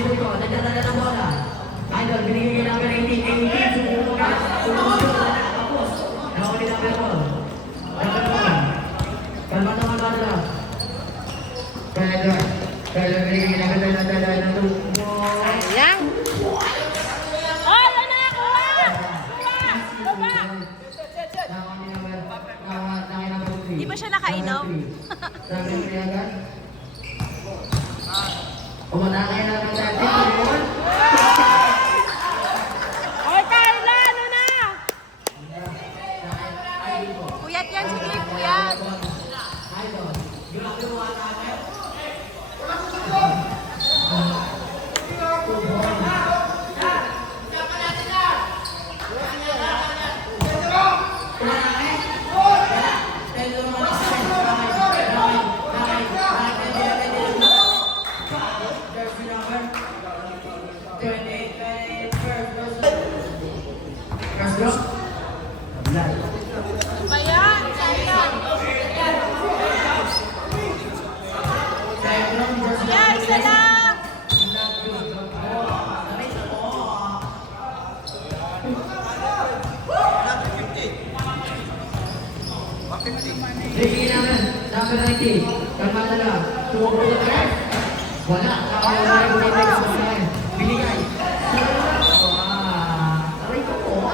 Idol ko, nagdadala ng bola. Idol, binigay ng number 18. 18, sumuko ka. Sumuko ka na. Tapos, nakawali ng number 1. Number 1. Kalma naman ba na? Kaya binigay ng number 2. Sayang. Oh, yan na! Kuha! Kuha! Di ba siya nakainom? Umatangay na ng dati. Ay, Carla! Ano na? Puyat yan, sige, puyat. Bayan! Sayang! Yan, isa lang! Bigyan namin, number 90. Kalma na lang. Tuwag ko na. Wala. Binigay. Aray ko po.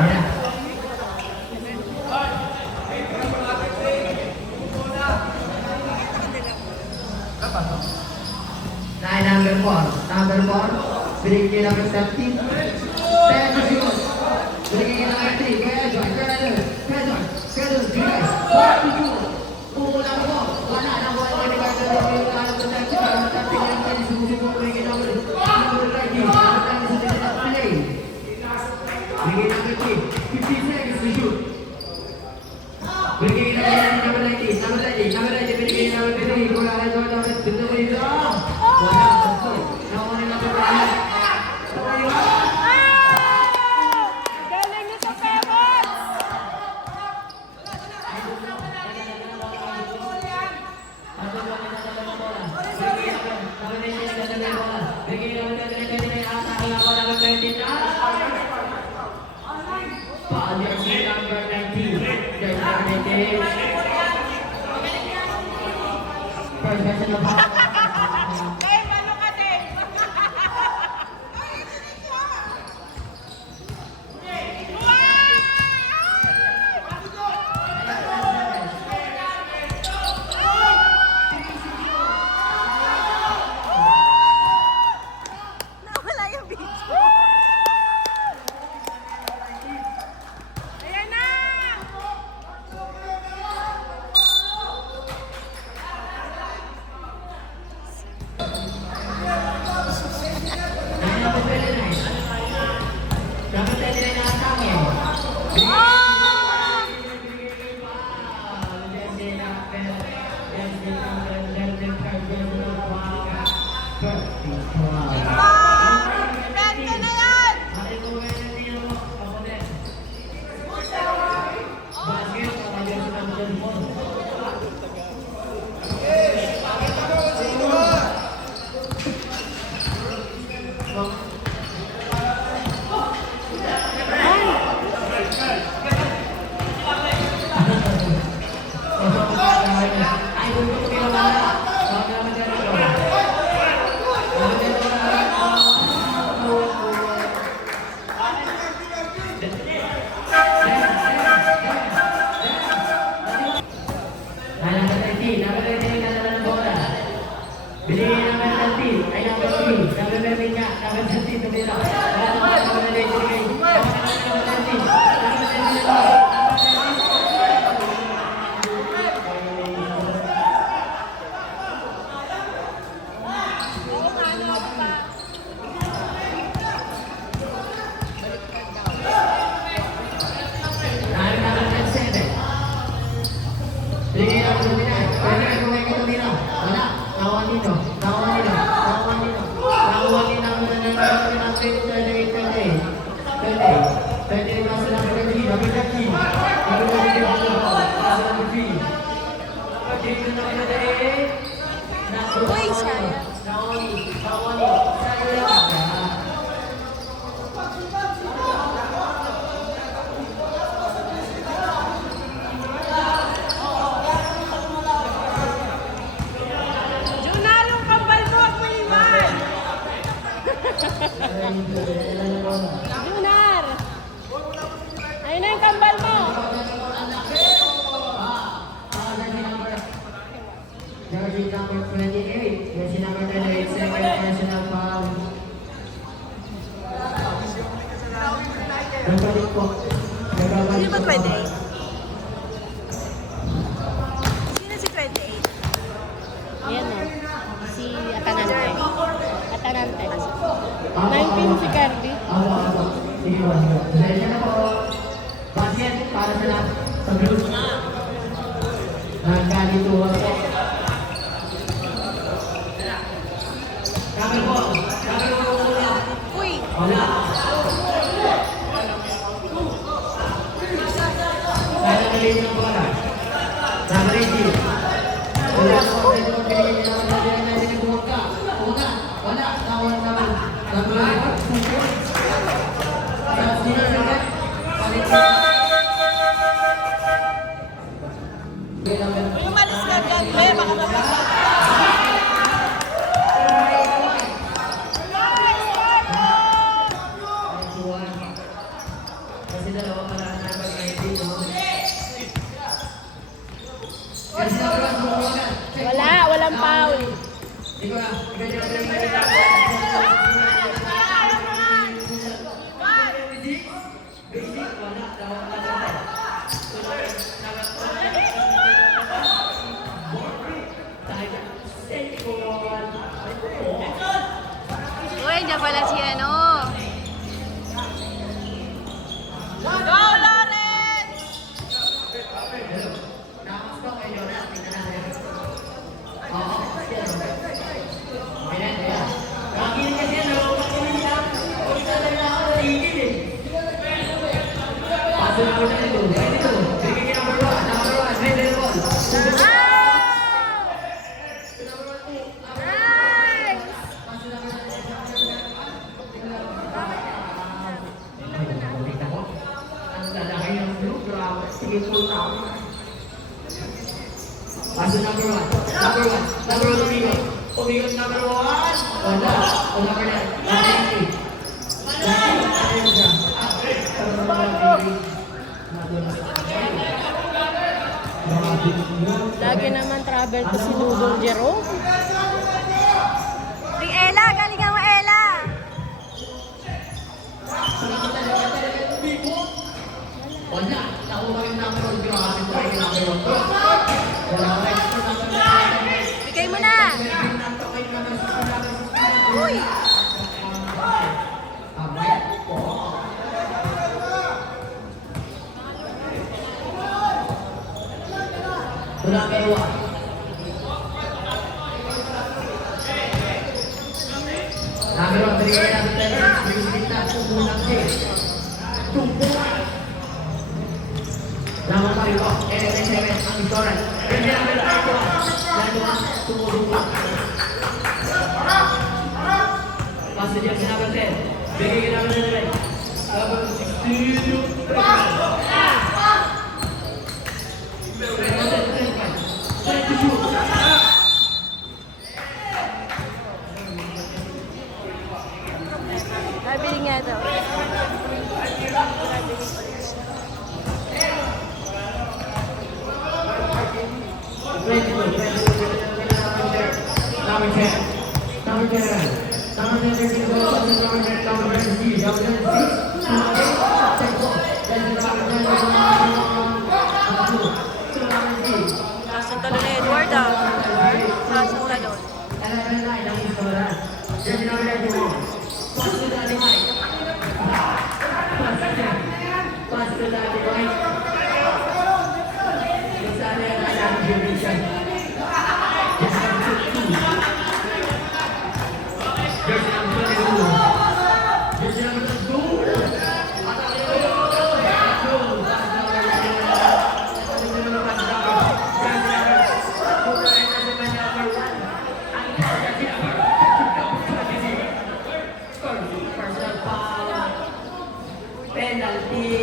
Ayan. Number 4. Number 4. Binigay namin 30. 10 seconds. Binigay namin 3. Kaya John. Binigay. 42. Umulang ko. Wala. Nakuha ko ni Carter. Yung alam ko dahil siya. Tapos yung tayo sumusuko. Binigay namin. Number 30. Play. Binigay namin 3. 15 seconds to shoot. Binigay namin number 90. Number 90. Number 90. Binigay namin 3. Wala na John. Dito ko yun. Wala. Nakuha ni number 1. Galing nito, Pebbles! Dave, ano ka, Dave? Nawala yung video. Ayan na! Bente na yan! Jersey number 28. Jersey number 28. Second personal foul. Nagbalik po. Sino ba 28? po. Sino si 28? Ayan o. Si Atanante. Atanante. 19 si Cardi. Ako. Sige po. Pasensya na po. Basket para sa lahat. Sa group. Nagkalituhan po. Kami po. Kami po muna. Uy! Wala. Kaya maliit ng bola. Number 18. Wala po. Ito ang binigay niya naman natin ang natin ng buwag ka. Una. Wala. Tawag naman. Number 18. Sa sinasagat. Palit na. Umalis ka dyan, be. Baka mapasa. Kasi dalawa pala ang number 19, no? Kasi number 1 mo muna. Wala, walang foul. Ikaw na. Ikaw na. Basic, wala. Tawag ka na. Uy, dyan pala si ano. Go, Lawrence! Paso number 1. Number 1. Number 1, umigot. Umigot number 1. Wala. O number 9. Number 8. Ayun siya. Lagi naman travel to si Dudong Jero. Di Ella, galingan mo Ella! Wala. Nakuha yung number 1. Grabe ko yung number 1. Wala ka extra number 9. Bigay mo na! Uy! Number 1. Number 1, binigay natin tayo. Binigay natin tumpulang din. Tumpulan. Number 5 po. LSM ang istoran. Binigay natin tayo. Lalo ang tumulungan. Pasok dyan si number 10. Binigay natin na rin. Number 16. Nabili nga daw. Pasang talon ni Edward ah. Pasang talon. Penalty.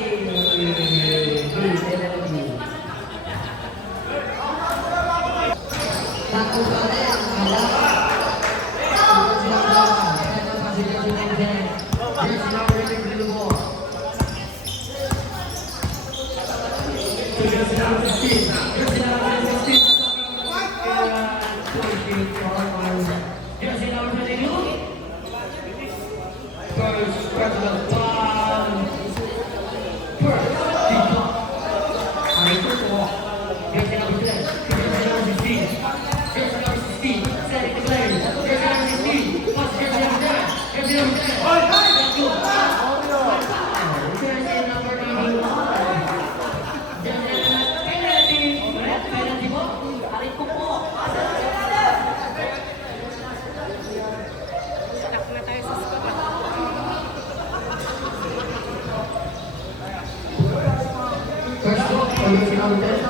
number 10.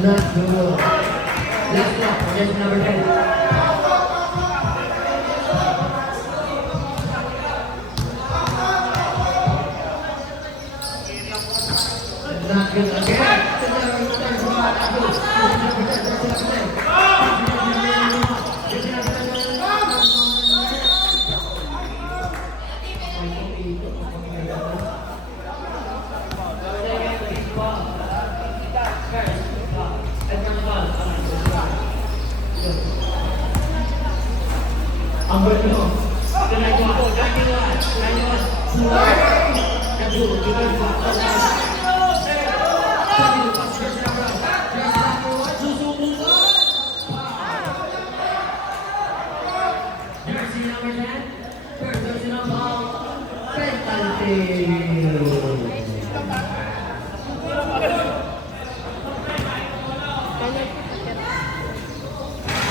Not good. Last block, jersey number 10. Not good again. Ang berno. Jersey number 10. First personal foul. Penalty.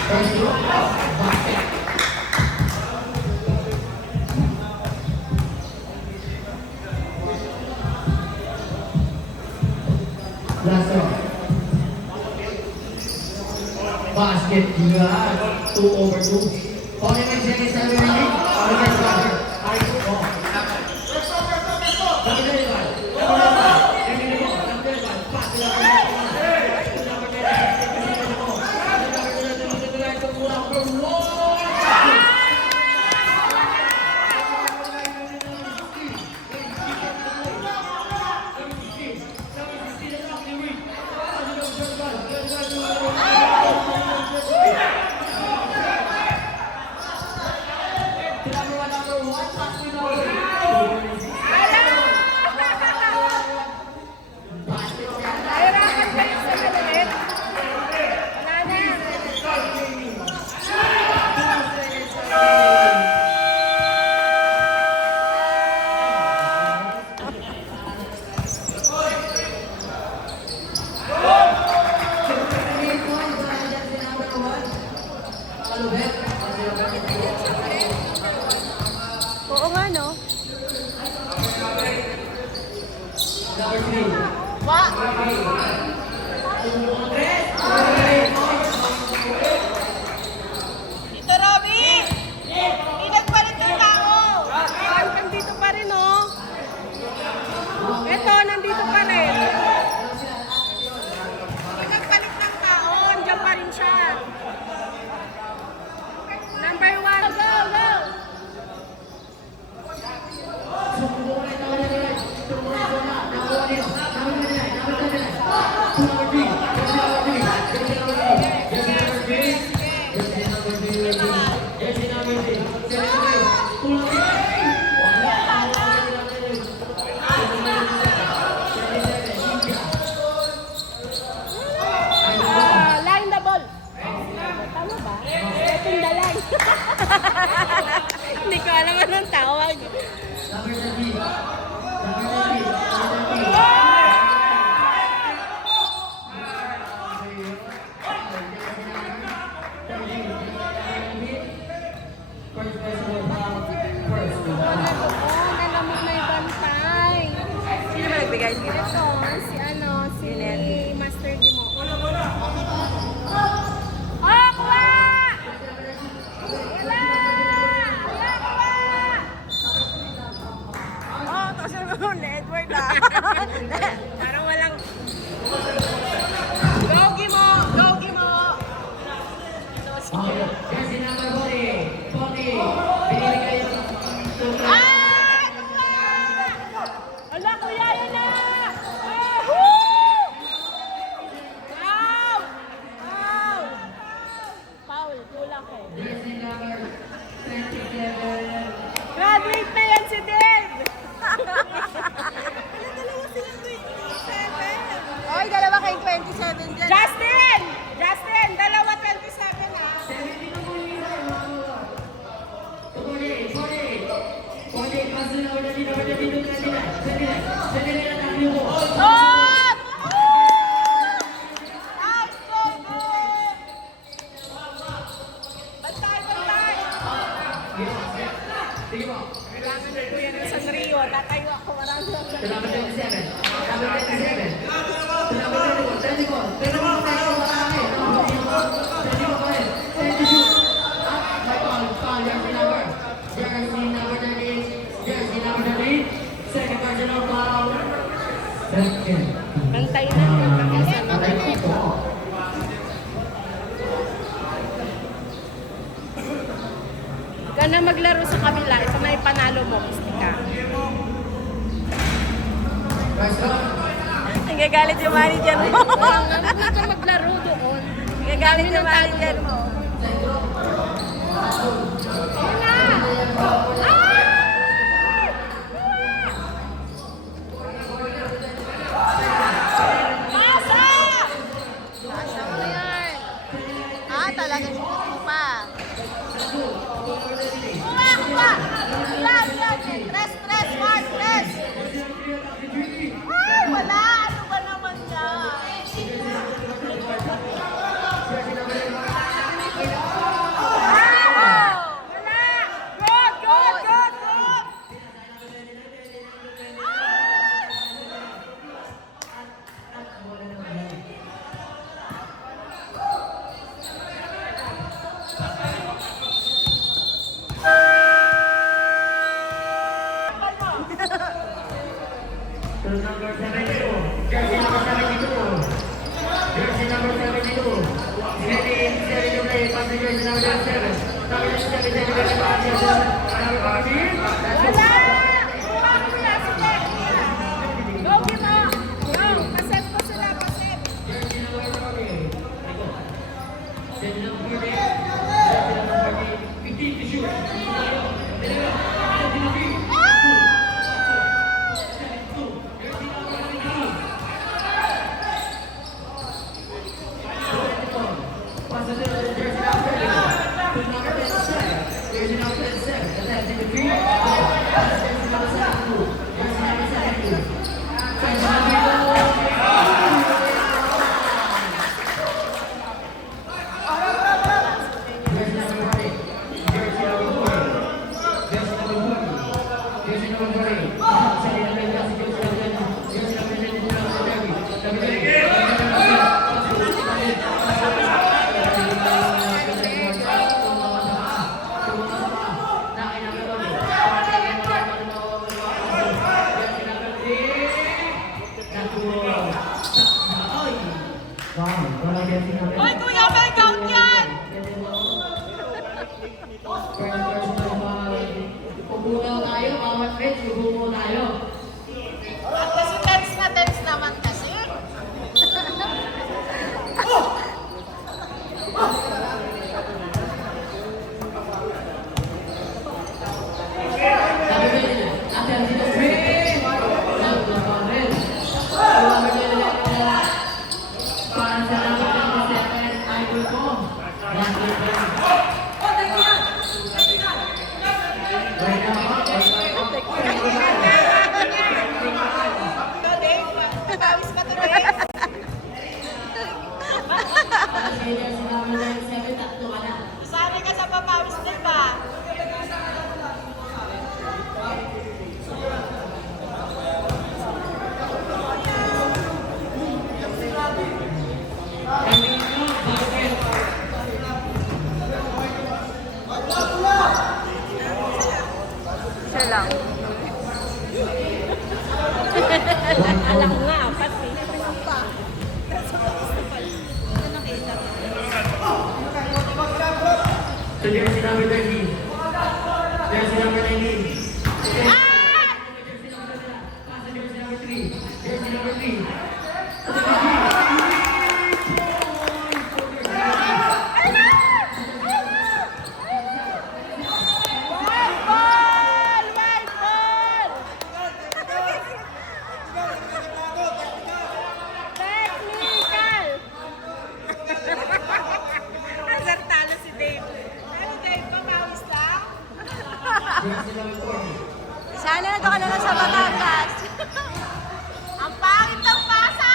First basket. Last one. Basket juga 2/2. Only 9 seconds remaining. Only guys cover. Oo nga, no? Number 3. Wa! Tito Robby! Hindi nagpalit ng tao! Nandito pa rin, oh. Eto, nandito pa rin. Hindi nagpalit ng tao! Andiyan pa rin siya. Number 1. Go, go! Line the ball. Tama ba? Setting the line. Hindi ko alam anong tawag. Nalamig na yung bantay. Sino ba nagbigay? Ito, si Master Gimo. Oh, kuha! Wala! Wala, kuha! Oh, tapos yung na Edward ah. Parang walang... Go, Gimo! Go, Gimo! Jersey number 40. 40. Binibigay yung Ah! Ala, kuya, yun na! Ah, woo! Foul! Foul! Foul, kulang eh. jersey number 27. Graduate na yan si Dave! Oy, dalawa kayong 27 dyan. Justin! Justin! Dalawa 27 ah! 48 pass na ulit dito pada pintu kanila. Sendiri na tayo mo. Stop! Nice, go, go! Bantay, bantay! Sige po. Kailangan ko yan sa Rio. Tatayo ako marami. Bantay na. Huwag ka na maglaro sa kabila. Ito na yung panalo mo. Istika. Nagagalit yung manager mo. Huwag ka maglaro doon. Nagagalit yung manager mo. Pasa! Pasa mo yan. Ah, talagang sinut mo pa. Kuha, kuha! Yan, yan. Tres, tres, one, tres. Ay, wala. Ano ba naman yan? Number 72, jersey number 72, jersey number 72, steady to play, pass the jersey number 7, number 7, Go, Gino! Go! Pasep ko sila, pasep! Hoy, Kuya, may count yan! Pupunaw tayo, bawat match, pupunaw tayo. Kasi tense naman kasi. Pawis ka today. Sanay ka sa papawis din ba? Siya lang. Alam nga, apat eh. So jersey number 13. Jersey number 19. Jersey number 3. Jersey number 3. White ball! White ball! Technical! Hazard talo si Dave. Ano Dave, papawis lang? Jersey number 40. Sana nandun ka na lang sa Batangas. Ang pangit ng pasa!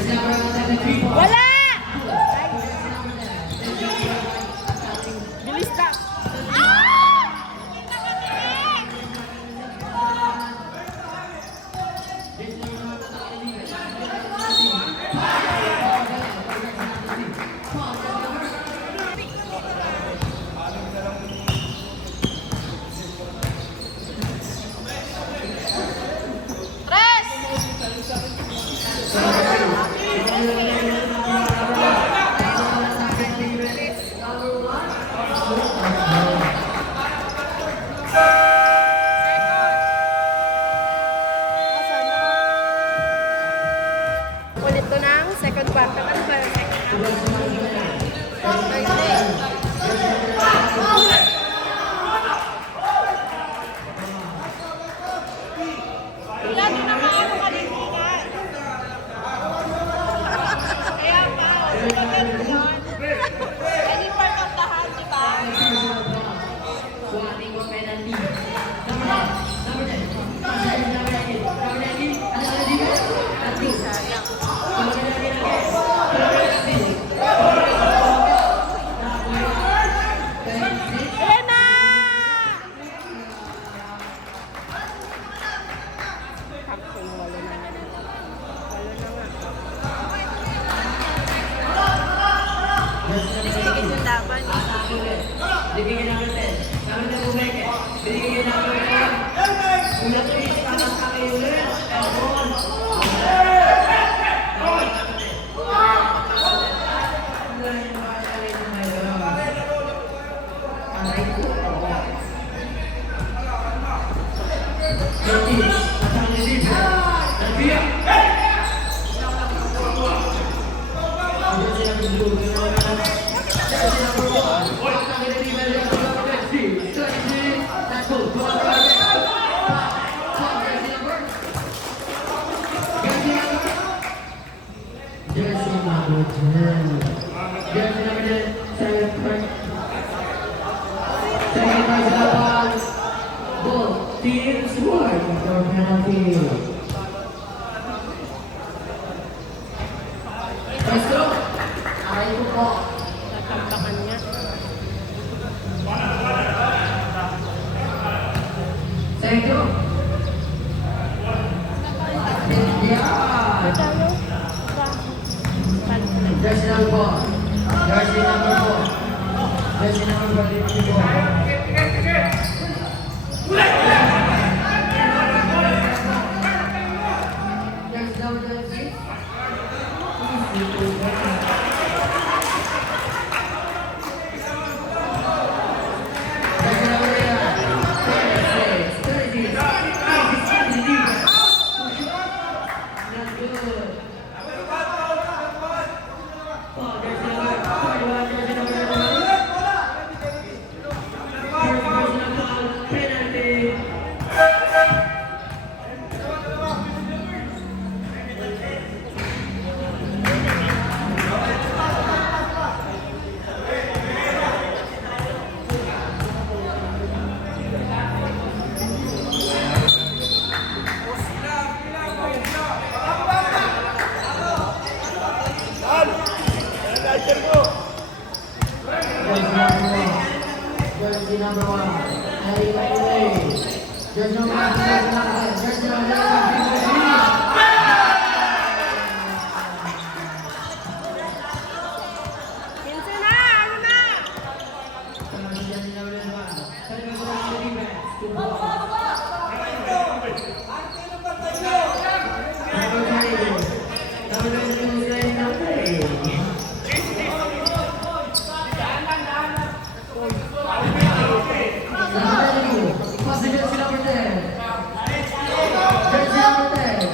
Jersey number 33 po. Wala! Bilis ka. Ulit to ng second quarter. Ano ba yung second wala din naman ako kalintingan. Kaya pa, maganda yun. Any part of the hand, di ba? So, ating mga penalty. Number 10. Number 19. Number 19. Ano na dito? At least. Ayan na! Takto, walo na nga. Walo na nga. Tigil yung laban. Bibigyan namin 10. Sabi na bumeke. Bibigyan namin 10. Ulat ko yung tangang kami ulit. Elbon. Aray ko. Dirty. Atang nilid. Nagbiya. Jersey number 10. Jersey number 10. Second prize laban. Both teams won for penalty. Maestro, aray ko po. Natampakan niya. Thank you. Yeah. Matalo? Jersey number 4. Jersey number 4. Jersey number 44. Jersey number 6. Jersey number 36. 36. Not good. Jersey number 1. Harry Maguire. Jersey number 1. Jersey number 1. Pinsa na! Ano na? Jersey number 1. Pass the jersey number 10. Jersey number 10.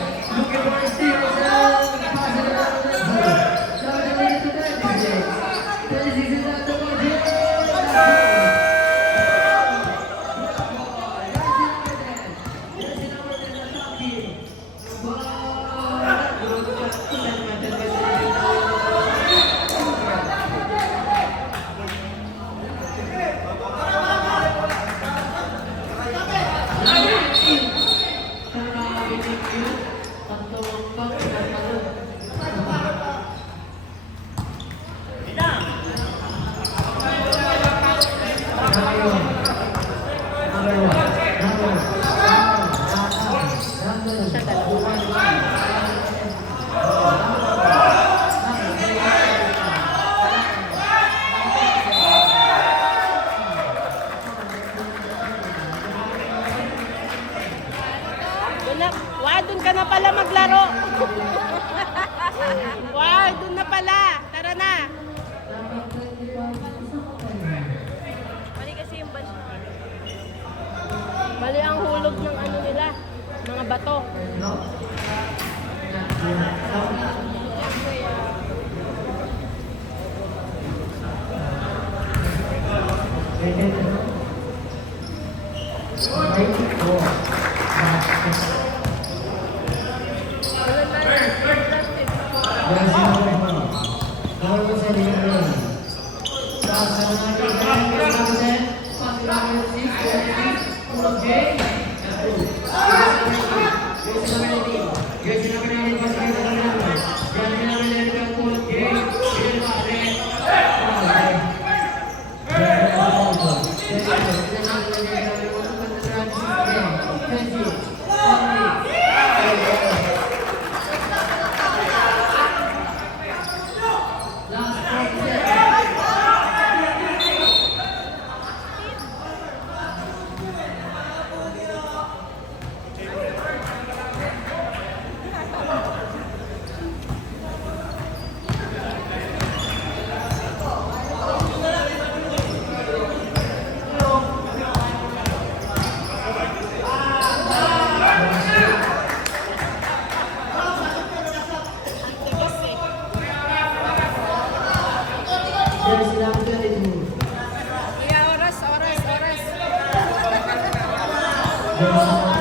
Kuya, oras. There's